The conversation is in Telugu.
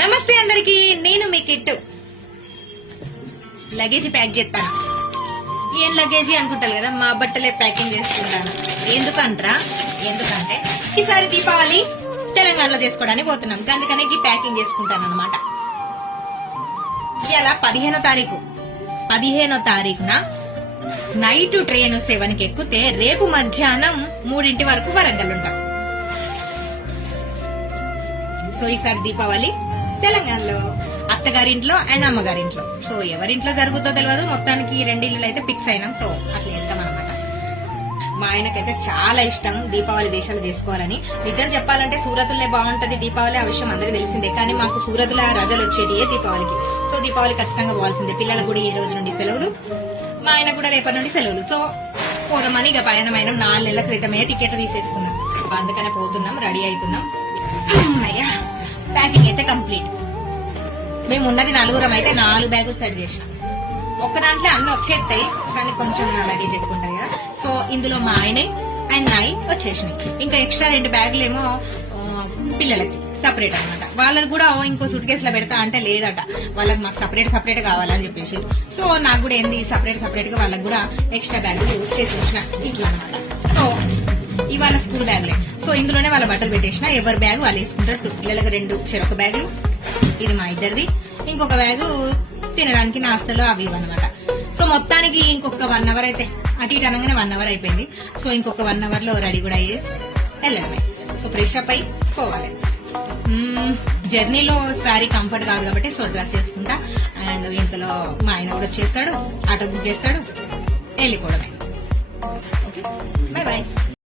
నమస్తే అందరికి, నేను మీ కిట్టు. లగేజ్ ప్యాక్ చేస్తాను. ఏం లగేజీ అనుకుంటారు కదా, మా బట్టలే ప్యాకింగ్ చేసుకుంటాను. ఎందుకంటే ఈసారి దీపావళి తెలంగాణలో చేసుకోవడానికి పోతున్నాం, అందుకనే ఈ ప్యాకింగ్ చేసుకుంటాను అనమాట. ఇలా 15వ తారీఖున నైట్ ట్రైన్ 7కి ఎక్కితే రేపు మధ్యాహ్నం 3 వరకు వరంగల్ ఉంటాం. సో ఈసారి దీపావళి తెలంగాణలో అత్తగారింట్లో అండ్ అమ్మగారింట్లో. సో ఎవరింట్లో జరుగుతుందో తెలియదు, మొత్తానికి 2 ఇళ్ళు అయితే ఫిక్స్ అయినాం. సో అట్లా వెళ్తాం అనమాట. మా ఆయనకైతే చాలా ఇష్టం దీపావళి దేశాలు చేసుకోవాలని. నిజం చెప్పాలంటే సూరతులే బాగుంటది దీపావళి, ఆ విషయం అందరికీ తెలిసిందే. కానీ మాకు సూరతుల రజలు వచ్చేది దీపావళికి. సో దీపావళి ఖచ్చితంగా పోవాల్సిందే. పిల్లలకు కూడా ఈ రోజు నుండి సెలవులు, మా ఆయన కూడా రేపటి నుండి సెలవులు. సో పోదామని ఇక పయనమైన 4 నెలల క్రితమే టికెట్ తీసేసుకున్నాం. అందుకనే పోతున్నాం, రెడీ అవుతున్నాం. అయ్యా ప్యాకింగ్ అయితే కంప్లీట్. మేము ఉన్నది 4 అయితే 4 బ్యాగులు సెట్ చేసినాం. ఒక్క దాంట్లో అన్ని వచ్చేస్తాయి, కానీ కొంచెం నా లగేజ్ ఎక్కువ ఉంటాయి కదా. సో ఇందులో మా ఆయనే అండ్ నాయి వచ్చేసినాయి. ఇంకా ఎక్స్ట్రా 2 బ్యాగులు ఏమో పిల్లలకి సపరేట్ అనమాట. వాళ్ళని కూడా ఇంకో సూట్ కేసులో పెడతా అంటే లేదట, వాళ్ళకి మాకు సపరేట్ కావాలని చెప్పేసి. సో నాకు కూడా ఏంది సపరేట్ గా వాళ్ళకి కూడా ఎక్స్ట్రా బ్యాగులు చేసేసిన ఇట్లా అనమాట. సో ఇవాళ స్కూల్ బ్యాగులే. సో ఇందులోనే వాళ్ళ బట్టలు పెట్టేసిన. ఎవరి బ్యాగ్ వాళ్ళు వేసుకుంటారు. పిల్లలకు 2 చెరొక బ్యాగులు, ఇది మా ఇద్దరిది. ఇంకొక బ్యాగు తినడానికి నాస్తలు అవి ఇవన్నమాట. సో మొత్తానికి ఇంకొక 1 అవర్ అయితే అటు ఇటు అనగానే 1 అవర్ అయిపోయింది. సో ఇంకొక 1 అవర్ లో రెడీ కూడా అయ్యి వెళ్ళడమే. సో ఫ్రెష్ అప్ అయి పోవాలి. జర్నీలో సారీ కంఫర్ట్ కాదు కాబట్టి సో డ్రెస్ చేసుకుంటా. అండ్ ఇంతలో మా ఆయన కూడా వచ్చేస్తాడు, ఆటో బుక్ చేస్తాడు, వెళ్ళిపోవడమే. Okay, bye bye.